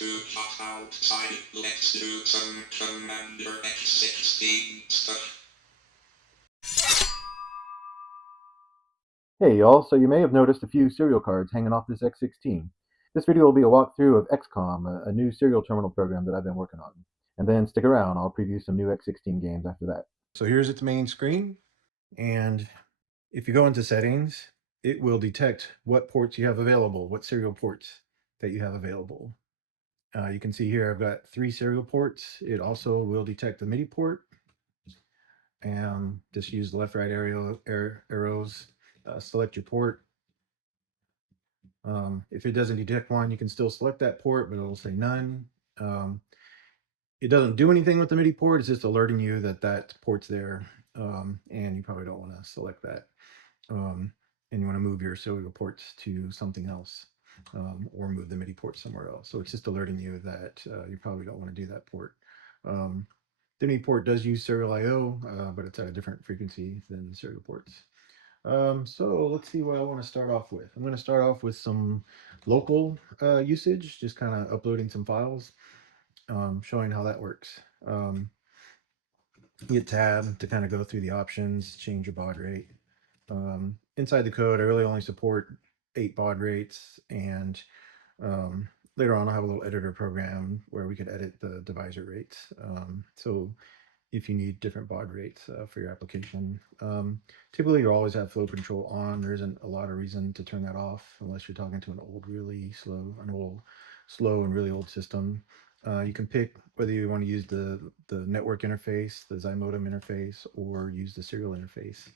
too hot outside. Let's do some Commander X16 stuff. Hey y'all, so you may have noticed a few serial cards hanging off this X16. This video will be a walkthrough of XCOMM, a new serial terminal program that I've been working on. And then stick around, I'll preview some new X16 games after that. So here's its main screen, and if you go into settings, it will detect what ports you have available, what serial ports that you have available. You can see here I've got 3 serial ports. It also will detect the MIDI port, and just use the left-right arrows, select your port. If it doesn't detect one, you can still select that port, but it'll say none. It doesn't do anything with the MIDI port. It's just alerting you that that port's there, and you probably don't want to select that. And you want to move your serial ports to something else, or move the MIDI port somewhere else. So it's just alerting you that you probably don't want to do that port. The MIDI port does use serial I/O, but it's at a different frequency than the serial ports. So let's see what I want to start off with. I'm going to start off with some local usage, just kind of uploading some files, showing how that works. Hit tab to kind of go through the options, change your baud rate. Inside the code, I really only support 8 baud rates, and later on I'll have a little editor program where we could edit the divisor rates. So if you need different baud rates for your application. Typically you always have flow control on. There isn't a lot of reason to turn that off unless you're talking to an old slow and really old system. You can pick whether you want to use the network interface, the YModem interface, or use the serial interface.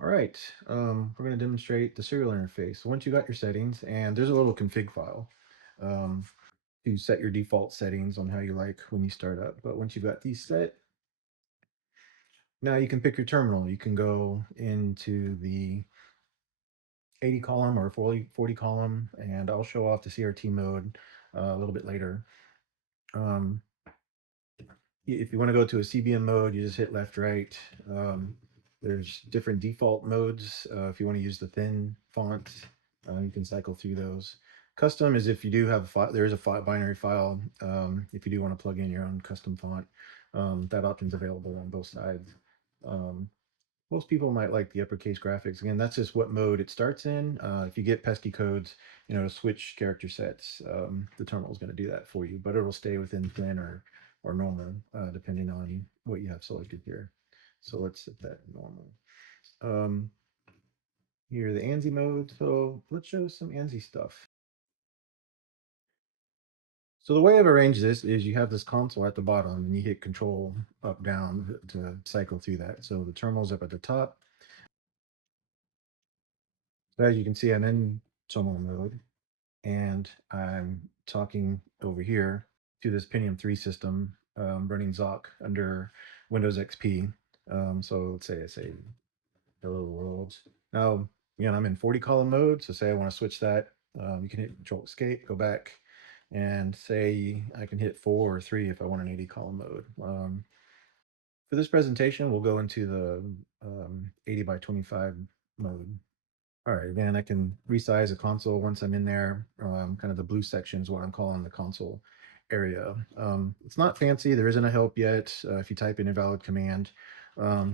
All right, we're going to demonstrate the serial interface. So once you got your settings, and there's a little config file to set your default settings on how you like when you start up. But once you've got these set, now you can pick your terminal. You can go into the 80 column or 40 column, and I'll show off the CRT mode a little bit later. If you want to go to a CBM mode, you just hit left, right. There's different default modes. If you want to use the thin font, you can cycle through those. Custom is if you do have a file, there is a binary file. If you do want to plug in your own custom font, that option's available on both sides. Most people might like the uppercase graphics. Again, that's just what mode it starts in. If you get pesky codes, to switch character sets, the terminal is going to do that for you, but it'll stay within thin or normal, depending on what you have selected here. So let's set that normal. Here, the ANSI mode. So let's show some ANSI stuff. So the way I've arranged this is you have this console at the bottom and you hit Control up, down to cycle through that. So the terminal's up at the top. So as you can see, I'm in terminal mode, and I'm talking over here to this Pentium 3 system running Zoc under Windows XP. So let's say I say hello world. Now, I'm in 40 column mode. So say I want to switch that. You can hit Control Escape, go back, and say I can hit 4 or 3 if I want an 80 column mode. For this presentation, we'll go into the 80 by 25 mode. All right, again, I can resize a console once I'm in there. Kind of the blue section is what I'm calling the console area. It's not fancy. There isn't a help yet if you type in invalid command.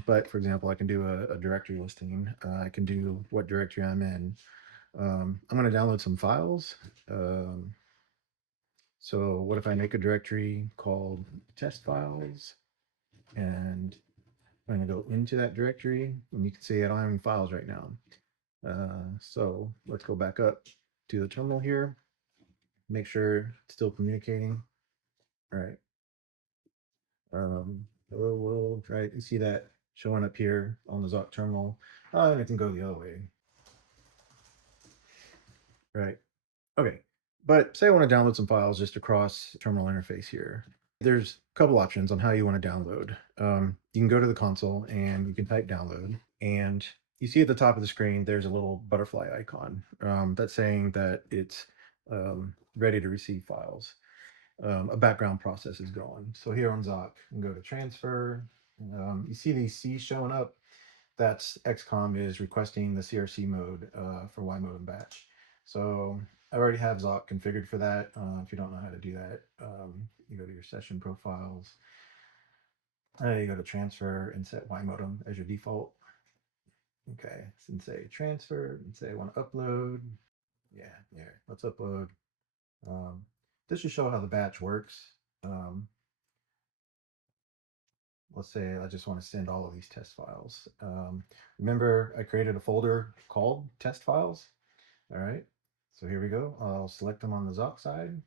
But for example, I can do a directory listing. I can do what directory I'm in. I'm going to download some files. So what if I make a directory called test files, and I'm going to go into that directory, and you can see I don't have any files right now. So let's go back up to the terminal here, make sure it's still communicating. All right. Hello world, right? You see that showing up here on the Zoc terminal. And it can go the other way. Right. Okay. But say I want to download some files just across terminal interface here. There's a couple options on how you want to download. You can go to the console and you can type download, and you see at the top of the screen there's a little butterfly icon that's saying that it's ready to receive files. A background process is going. So here on Zoc, you can go to transfer. You see these C's showing up. That's XCOMM is requesting the CRC mode for YModem batch. So I already have Zoc configured for that. If you don't know how to do that, you go to your session profiles. You go to transfer and set YModem as your default. Okay, and say transfer and say I want to upload. Yeah, here, let's upload. This should show how the batch works. Let's say I just want to send all of these test files. Remember, I created a folder called test files. All right, so here we go. I'll select them on the Zoc side.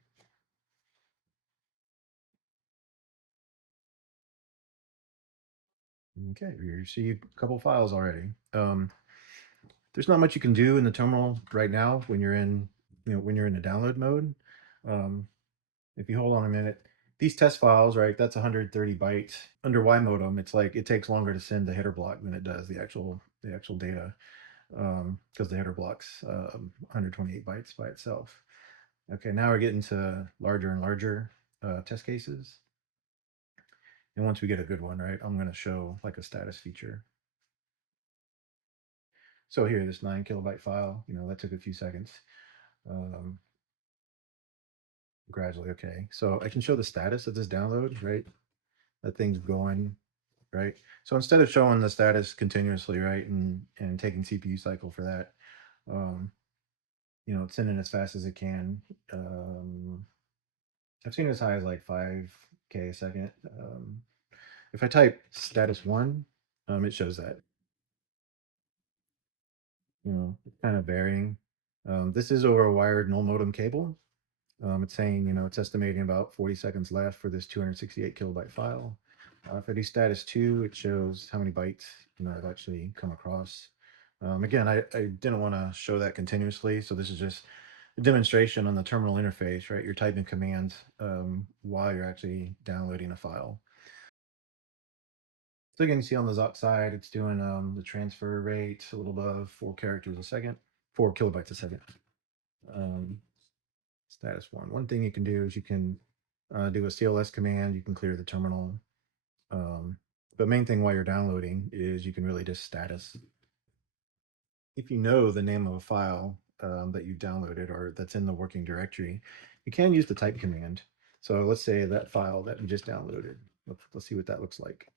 Okay, we received a couple files already. There's not much you can do in the terminal right now when you're in, when you're in the download mode. If you hold on a minute, these test files, right? That's 130 bytes. Under YModem, it's like it takes longer to send the header block than it does the actual data, because the header block's 128 bytes by itself. Okay, now we're getting to larger and larger test cases. And once we get a good one, right, I'm going to show like a status feature. So here, this 9 kilobyte file, that took a few seconds. Gradually, okay. So I can show the status of this download, right? That thing's going, right? So instead of showing the status continuously, right, and taking CPU cycle for that, it's sending as fast as it can. I've seen as high as like 5K a second. If I type status 1, it shows that. It's kind of varying. This is over a wired null modem cable. It's saying, it's estimating about 40 seconds left for this 268 kilobyte file. If I do status 2, it shows how many bytes, I've actually come across. Again, I didn't want to show that continuously, so this is just a demonstration on the terminal interface, right? You're typing commands while you're actually downloading a file. So again, you see on the Zoc side, it's doing the transfer rate a little above 4 characters a second, 4 kilobytes a second. Status 1. One thing you can do is you can do a CLS command. You can clear the terminal. But main thing while you're downloading is you can really just status. If you know the name of a file that you've downloaded or that's in the working directory, you can use the type command. So let's say that file that we just downloaded. Let's see what that looks like.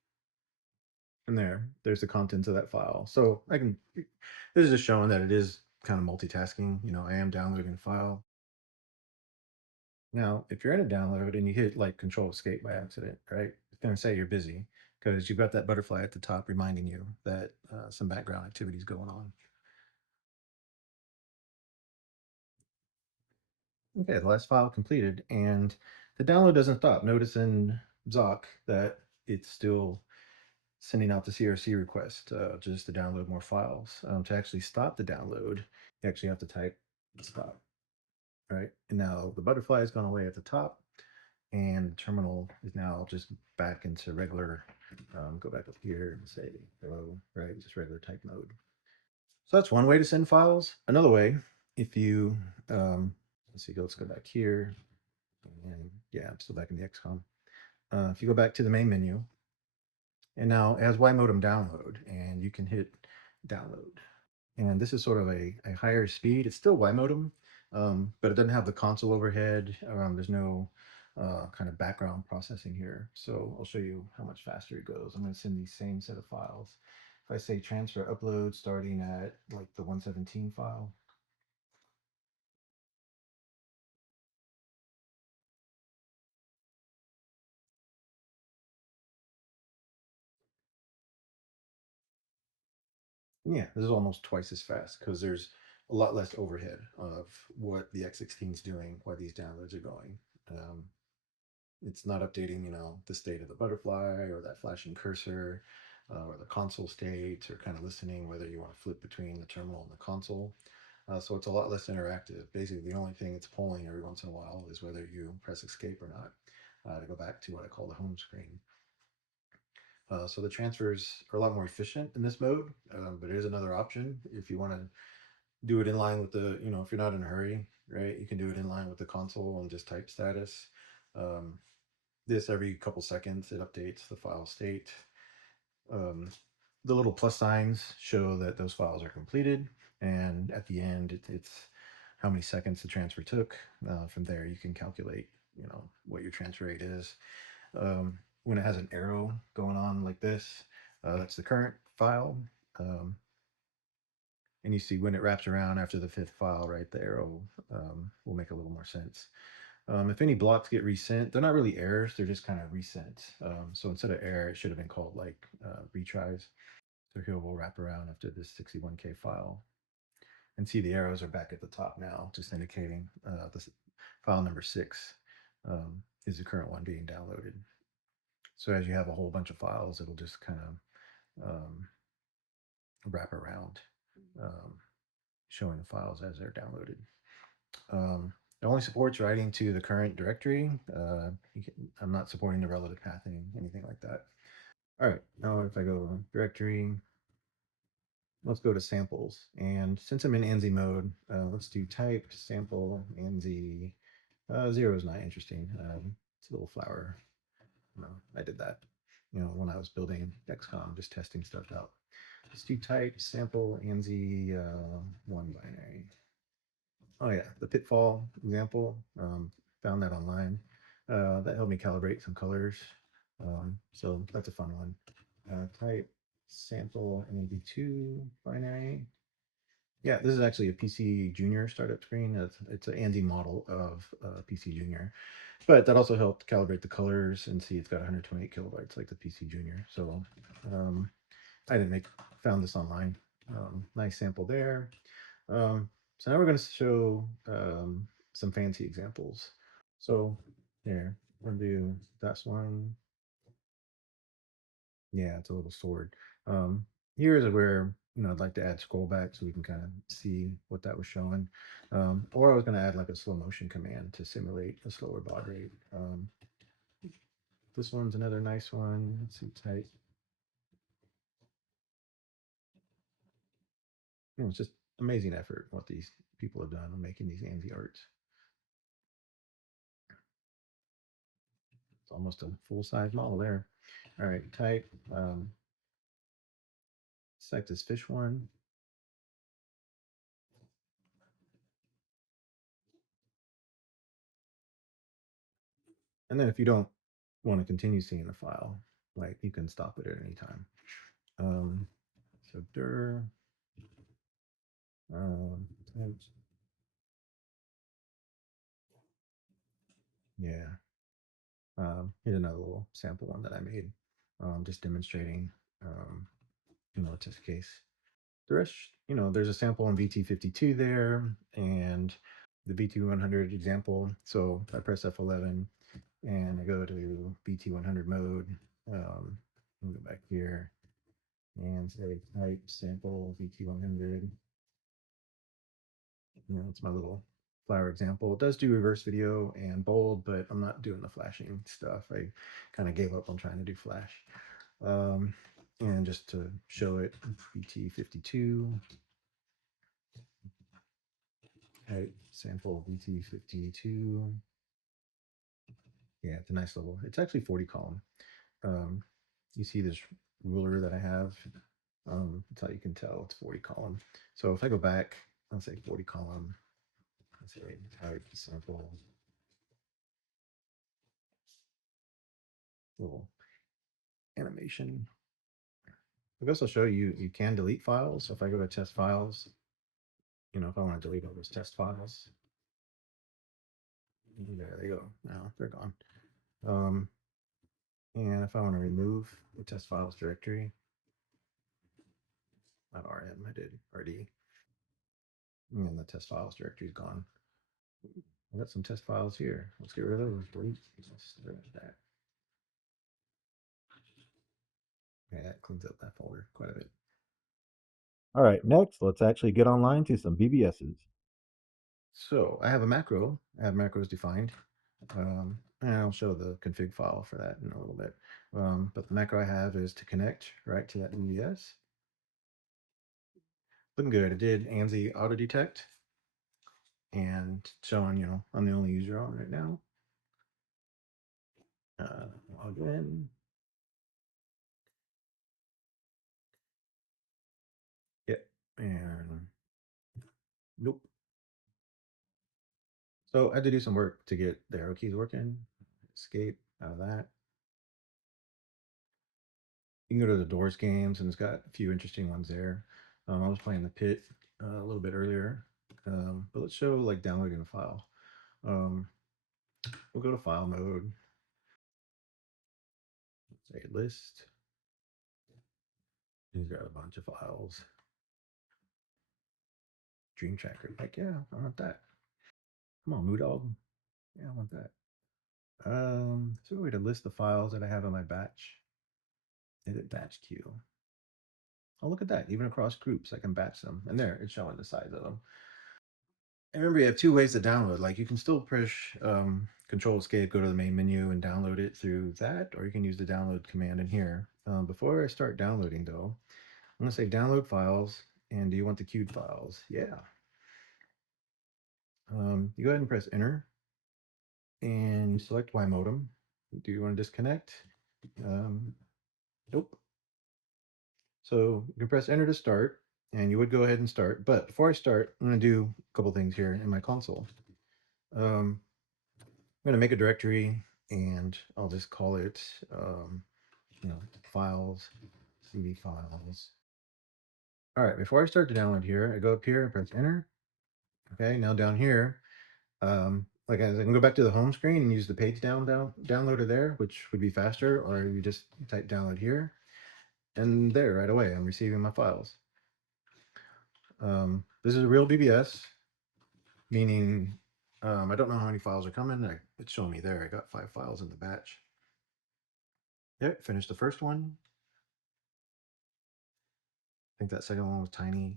And there's the contents of that file. So this is just showing that it is kind of multitasking. I am downloading a file. Now, if you're in a download and you hit like Control Escape by accident, right? It's going to say you're busy because you've got that butterfly at the top reminding you that some background activity is going on. Okay, the last file completed, and the download doesn't stop. Notice in Zoc that it's still sending out the CRC request just to download more files. To actually stop the download, you actually have to type stop, right? And now the butterfly has gone away at the top, and the terminal is now just back into regular, go back up here and say hello, right? Just regular type mode. So that's one way to send files. Another way, if you, let's go back here. And yeah, I'm still back in the XCOMM. If you go back to the main menu, and now it has YModem download, and you can hit download. And this is sort of a higher speed. It's still YModem, but it doesn't have the console overhead. There's no kind of background processing here. So I'll show you how much faster it goes. I'm going to send these same set of files. If I say transfer upload starting at like the 117 file, yeah, this is almost twice as fast because there's a lot less overhead of what the X16 is doing while these downloads are going. It's not updating, the state of the butterfly or that flashing cursor or the console state or kind of listening whether you want to flip between the terminal and the console. So it's a lot less interactive. Basically, the only thing it's pulling every once in a while is whether you press escape or not to go back to what I call the home screen. So the transfers are a lot more efficient in this mode, but it is another option if you want to do it in line with the, if you're not in a hurry, right? You can do it in line with the console and just type status. This every couple seconds, it updates the file state. The little plus signs show that those files are completed. And at the end, it's how many seconds the transfer took. From there, you can calculate, what your transfer rate is. When it has an arrow going on like this, that's the current file. And you see when it wraps around after the fifth file, right, the arrow will make a little more sense. If any blocks get resent, they're not really errors, they're just kind of resent. So instead of error, it should have been called like retries. So here we'll wrap around after this 61K file and see the arrows are back at the top now, just indicating this file number 6 is the current one being downloaded. So as you have a whole bunch of files, it'll just kind of wrap around, showing the files as they're downloaded. It only supports writing to the current directory. I'm not supporting the relative pathing, anything like that. All right, now if I go directory, let's go to samples. And since I'm in ANSI mode, let's do type sample ANSI. 0 is not interesting. It's a little flower. No, I did that, when I was building XCOMM, just testing stuff out. Let's do type sample ANSI 1 binary. Oh yeah, the pitfall example, found that online. That helped me calibrate some colors. So that's a fun one. Type sample ANSI2 binary. Yeah, this is actually a PC Junior startup screen. It's an ANSI model of PC Junior, but that also helped calibrate the colors and see it's got 128 kilobytes like the PC Junior. So I found this online. Nice sample there. So now we're going to show some fancy examples. So here, we're going to do this one. Yeah, it's a little sword. Here is where, I'd like to add scroll back so we can kind of see what that was showing. Or I was going to add like a slow motion command to simulate a slower baud rate. This one's another nice one. Let's see, type. It's just amazing effort what these people have done on making these ANSI arts. It's almost a full-size model there. All right, type. Select this fish one. And then if you don't want to continue seeing the file, like you can stop it at any time. So dir, yeah. Here's another little sample one that I made, just demonstrating, a test case. The rest, there's a sample on VT52 there and the VT100 example. So I press F11 and I go to VT100 mode. I'll go back here and say type sample VT100. It's my little flower example. It does do reverse video and bold, but I'm not doing the flashing stuff. I kind of gave up on trying to do flash. And just to show it, VT52. Type sample VT52. Yeah, it's a nice level. It's actually 40 column. You see this ruler that I have. That's how you can tell it's 40 column. So if I go back, I'll say 40 column. Let's say type sample. Little animation. I guess I'll show you, you can delete files. So if I go to test files, if I want to delete all those test files, there they go. Now they're gone. And if I want to remove the test files directory, not RM, I did RD. And the test files directory is gone. I got some test files here. Let's get rid of those. Let's get rid of that. Okay, that cleans up that folder quite a bit. All right, next, let's actually get online to some BBSs. So I have a macro. I have macros defined. And I'll show the config file for that in a little bit. But the macro I have is to connect right to that BBS. Looking good. It did ANSI auto detect and showing, I'm the only user on right now. Log in. Yep. And nope. So I had to do some work to get the arrow keys working. Escape out of that. You can go to the Doors games, and it's got a few interesting ones there. I was playing the Pit a little bit earlier, but let's show like downloading a file. Um, we'll go to file mode. Say list. He's got a bunch of files. Dream Tracker. Like, yeah, I want that. Come on, Moodog. Yeah, I want that. So a way to list the files that I have in my batch. Edit batch queue. Oh, look at that. Even across groups, I can batch them. And there, it's showing the size of them. And remember, you have two ways to download. Like, you can still push Control Escape, go to the main menu, and download it through that, or you can use the download command in here. Before I start downloading, though, I'm going to say download files. And do you want the queued files? Yeah. You go ahead and press enter and select YModem. Do you want to disconnect? Nope. So you can press enter to start, and you would go ahead and start. But before I start, I'm going to do a couple things here in my console. I'm going to make a directory, and I'll just call it, files, CD files. All right, before I start to download here, I go up here and press enter. Okay, now down here, like I can go back to the home screen and use the page downloader there, which would be faster, or you just type download here, and there right away I'm receiving my files. This is a real BBS, meaning I don't know how many files are coming. It's showing me there. I got 5 files in the batch. Yep, finished the first one. I think that second one was tiny.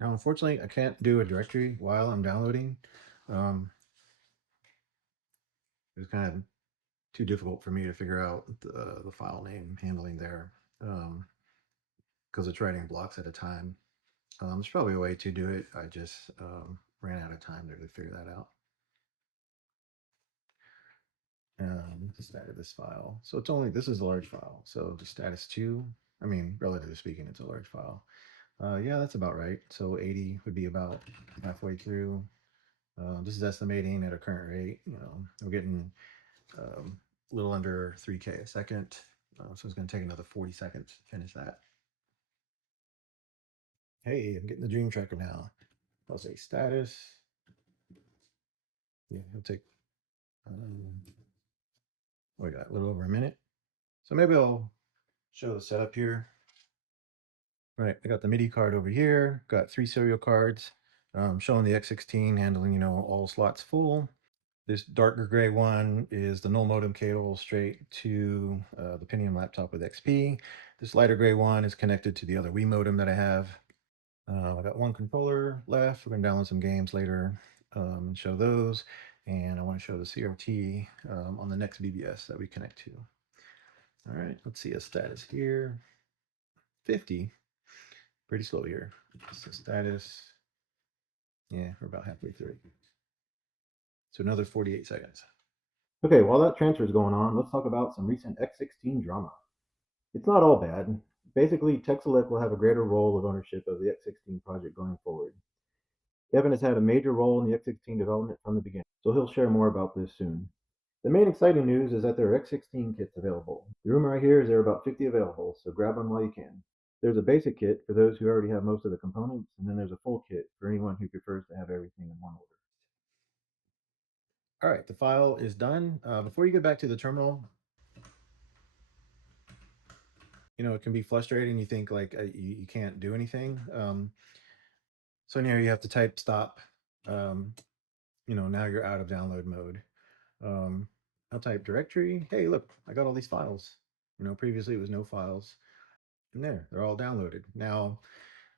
Now, unfortunately, I can't do a directory while I'm downloading. It's kind of too difficult for me to figure out the file name handling there because it's writing blocks at a time. There's probably a way to do it. I just ran out of time there to figure that out. The status of this file. So it's only, this is a large file. So the status 2, I mean, relatively speaking, it's a large file. Yeah, that's about right. So 80 would be about halfway through. This is estimating at a current rate. We're getting a little under 3K a second. So it's going to take another 40 seconds to finish that. Hey, I'm getting the Dream Tracker now. I'll say status. Yeah, it'll take, we got a little over a minute. So maybe I'll show the setup here. All right, I got the MIDI card over here, got 3 serial cards, showing the X16 handling, all slots full. This darker gray one is the null modem cable straight to the Pentium laptop with XP. This lighter gray one is connected to the other YModem that I have. I got 1 controller left. We're going to download some games later and show those. And I want to show the CRT on the next BBS that we connect to. All right, let's see a status here. 50. Pretty slow here. So status. Yeah, we're about halfway through. So another 48 seconds. Okay, while that transfer is going on, let's talk about some recent X16 drama. It's not all bad. Basically, TexElec will have a greater role of ownership of the X16 project going forward. Kevin has had a major role in the X16 development from the beginning, so he'll share more about this soon. The main exciting news is that there are X16 kits available. The rumor I hear is there are about 50 available, so grab one while you can. There's a basic kit for those who already have most of the components, and then there's a full kit for anyone who prefers to have everything in one order. All right, the file is done. Before you get back to the terminal, it can be frustrating. You think like you can't do anything. So in here you have to type stop. Now you're out of download mode. I'll type directory. Hey, look, I got all these files. Previously it was no files. And there, they're all downloaded. Now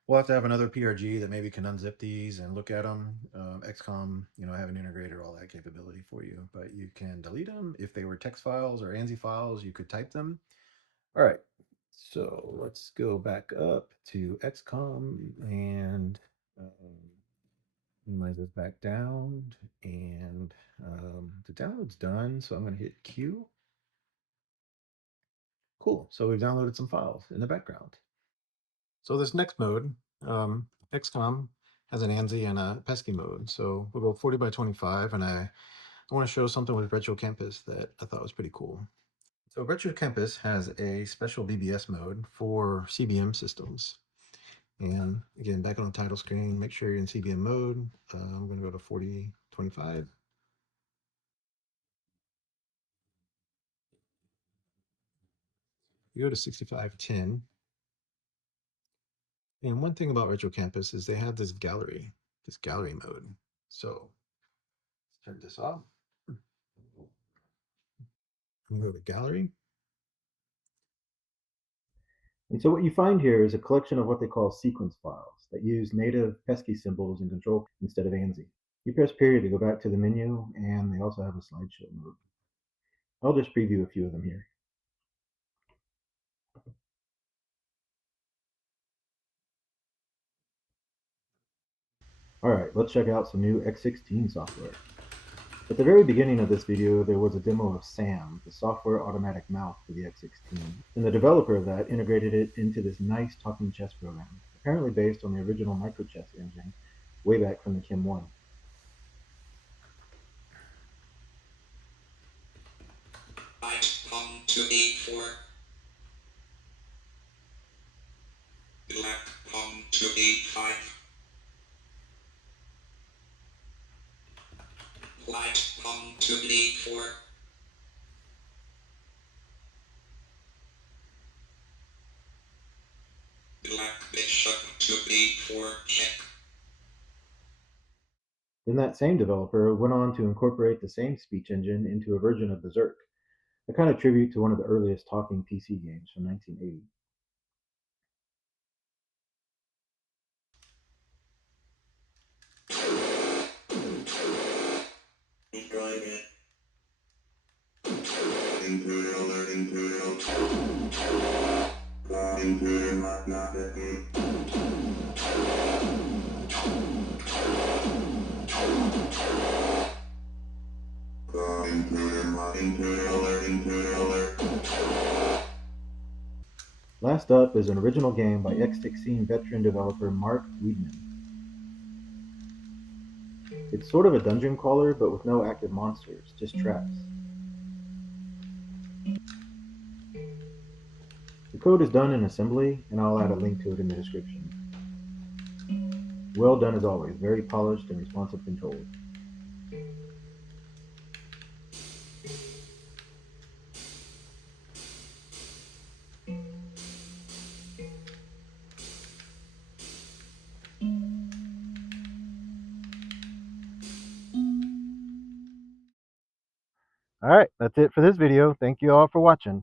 we'll have to have another PRG that maybe can unzip these and look at them. XCOMM, I haven't integrated all that capability for you, but you can delete them. If they were text files or ANSI files, you could type them. All right, so let's go back up to XCOMM and minimize this back down. And the download's done, so I'm going to hit Q. Cool, so we've downloaded some files in the background. So this next mode, XCOMM has an ANSI and a PETSCII mode. So we'll go 40 by 25, and I want to show something with Retro Campus that I thought was pretty cool. So Retro Campus has a special BBS mode for CBM systems. And again, back on the title screen, make sure you're in CBM mode. I'm going to go to 4025. You go to 6510. And one thing about Retro Campus is they have this gallery mode. So let's turn this off. I'm going to go to gallery. And so what you find here is a collection of what they call sequence files that use native PETSCII symbols and control instead of ANSI. You press period to go back to the menu, and they also have a slideshow mode. I'll just preview a few of them here. Alright, let's check out some new X16 software. At the very beginning of this video, there was a demo of SAM, the software automatic mouth for the X16, and the developer of that integrated it into this nice talking chess program, apparently based on the original microchess engine way back from the Kim 1. Knight pawn to e4. Black pawn to e5. White pawn to e4. Black bishop to b4 check. Then that same developer went on to incorporate the same speech engine into a version of Berserk, a kind of tribute to one of the earliest talking PC games from 1980. Intruder alert, intruder. Intruder must not escape. Intruder alert, intruder alert. Last up is an original game by X16 veteran developer Mark Weidman. It's sort of a dungeon crawler, but with no active monsters, just traps. The code is done in assembly, and I'll add a link to it in the description. Well done as always, very polished and responsive controls. Alright, that's it for this video. Thank you all for watching.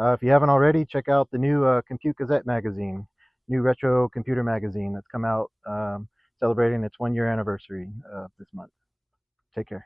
If you haven't already, check out the new Compute Gazette magazine, new retro computer magazine that's come out celebrating its 1-year anniversary this month. Take care.